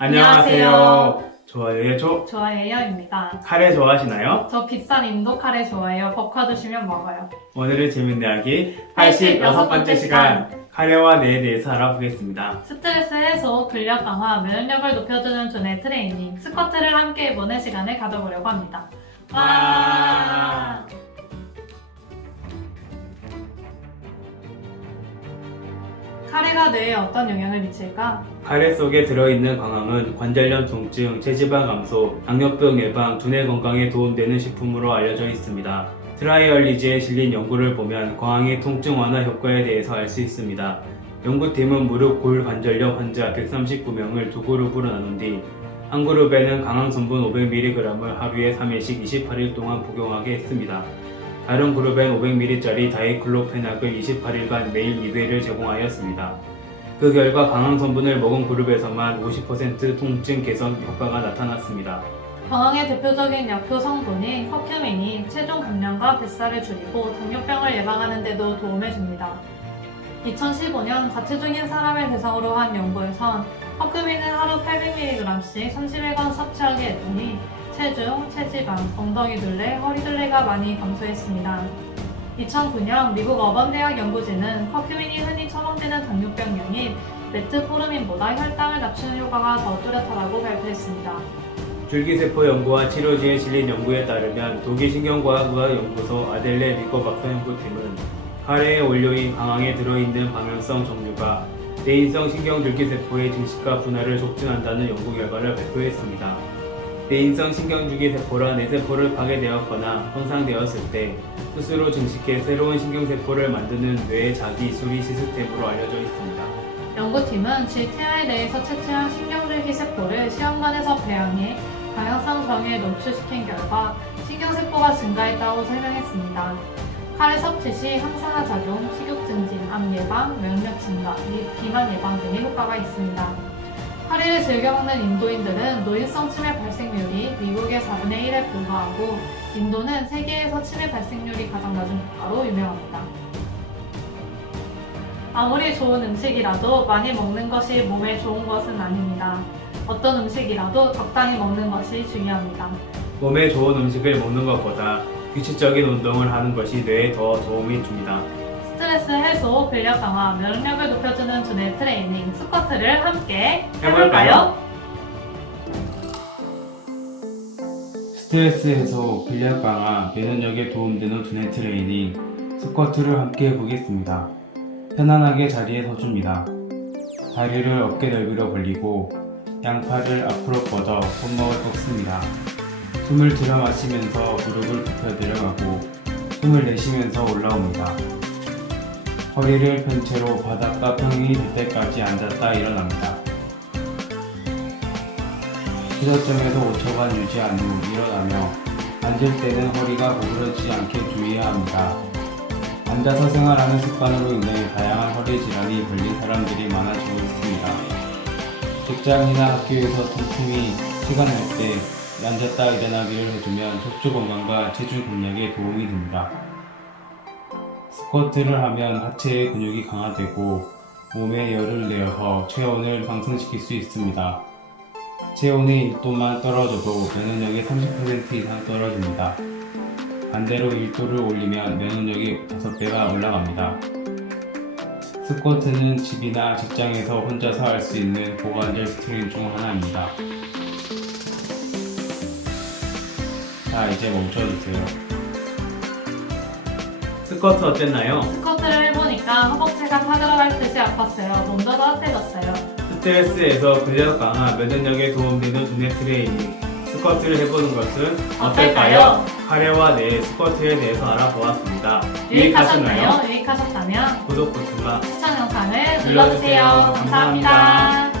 안녕하세요. 좋아요의 조. 좋아해요입니다. 카레 좋아하시나요? 저 비싼 인도 카레 좋아해요. 볶아주시면 먹어요. 오늘의 재밌는 이야기 86 86번째 시간 카레와 뇌에 대해서 알아보겠습니다. 스트레스 해소, 근력 강화, 면역력을 높여주는 두뇌 트레이닝, 스쿼트를 함께 해보는 시간을 가져보려고 합니다. 와! 카 뇌에 어떤 영향을 미칠까? 카레 속에 들어있는 광황은 관절염 통증, 체지방 감소, 당뇨병 예방, 두뇌 건강에 도움되는 식품으로 알려져 있습니다. 트라이얼리지에 실린 연구를 보면 광황의 통증 완화 효과에 대해서 알 수 있습니다. 연구팀은 무릎 골 관절염 환자 139명을 두 그룹으로 나눈 뒤 한 그룹에는 강황 성분 500mg을 하루에 3회씩 28일 동안 복용하게 했습니다. 다른 그룹엔 500ml짜리 다이클로페낙을 28일간 매일 2회를 제공하였습니다. 그 결과 강황 성분을 먹은 그룹에서만 50% 통증 개선 효과가 나타났습니다. 광황의 대표적인 약효 성분인 커큐민이 체중 감량과 뱃살을 줄이고 당뇨병을 예방하는 데도 도움을 줍니다. 2015년 과체중인 사람을 대상으로 한 연구에선 커큐민을 하루 800mg씩 30일간 섭취하게 했더니 체중, 체지방, 엉덩이 둘레, 허리 둘레가 많이 감소했습니다. 2009년 미국 어번대학 연구진은 커큐민이 흔히 처방되는 당뇨병용인 메트포르민보다 혈당을 낮추는 효과가 더 뚜렷하다고 발표했습니다. 줄기세포 연구와 치료지에 실린 연구에 따르면 독일 신경과학의학 연구소 아델레 미코 박사 연구팀은 카레의 원료인 강황에 들어있는 방향성 종류가 내인성 신경줄기세포의 증식과 분할을 촉진한다는 연구 결과를 발표했습니다. 내인성 신경줄기 세포라 뇌세포를 파괴되었거나 손상되었을 때 스스로 증식해 새로운 신경세포를 만드는 뇌의 자기 수리 시스템으로 알려져 있습니다. 연구팀은 GTI 내에서 채취한 신경줄기 세포를 시험관에서 배양해 방향성 정의에 노출시킨 결과 신경세포가 증가했다고 설명했습니다. 카레 섭취 시 항산화 작용, 식욕 증진, 암 예방, 면역 증가 및 비만 예방 등의 효과가 있습니다. 카레를 즐겨 먹는 인도인들은 노인성 치매 발생률이 미국의 4분의 1에 불과하고 인도는 세계에서 치매 발생률이 가장 낮은 국가로 유명합니다. 아무리 좋은 음식이라도 많이 먹는 것이 몸에 좋은 것은 아닙니다. 어떤 음식이라도 적당히 먹는 것이 중요합니다. 몸에 좋은 음식을 먹는 것보다 규칙적인 운동을 하는 것이 뇌에 더 도움이 줍니다. 스트레스 해소, 근력 강화, 면역력을 높여주는 두뇌 트레이닝, 스쿼트를 함께 해볼까요? 스트레스 해소, 근력 강화, 면역력에 도움되는 두뇌 트레이닝, 스쿼트를 함께 해보겠습니다. 편안하게 자리에 서줍니다. 다리를 어깨 넓이로 벌리고 양팔을 앞으로 뻗어 손목을 꺾습니다. 숨을 들여 마시면서 무릎을 굽혀 내려가고 숨을 내쉬면서 올라옵니다. 허리를 편 채로 바닥과 평행이 될 때까지 앉았다 일어납니다. 시저점에서 5초간 유지한 후 일어나며 앉을 때는 허리가 구부러지지 않게 주의해야 합니다. 앉아서 생활하는 습관으로 인해 다양한 허리 질환이 걸린 사람들이 많아지고 있습니다. 직장이나 학교에서 틈틈이 시간 날 때 앉았다 일어나기를 해주면 척추 건강과 체중 근력에 도움이 됩니다. 스쿼트를 하면 하체의 근육이 강화되고 몸에 열을 내어서 체온을 상승시킬 수 있습니다. 체온이 1도만 떨어져도 면역력이 30% 이상 떨어집니다. 반대로 1도를 올리면 면역력이 5배가 올라갑니다. 스쿼트는 집이나 직장에서 혼자서 할 수 있는 고관절 스트레칭 중 하나입니다. 자, 이제 멈춰주세요. 스쿼트 어땠나요? 스쿼트를 해보니까 허벅지가 타들어갈 듯이 아팠어요. 몸도 따뜻해졌어요. 스트레스에서 근력 강화, 면역력에 도움되는 두뇌 트레이닝, 스쿼트를 해보는 것은 어떨까요? 카레와 뇌 스쿼트에 대해서 알아보았습니다. 유익하셨나요? 유익하셨다면 구독 버튼과 시청 영상을 눌러주세요. 눌러주세요. 감사합니다. 감사합니다.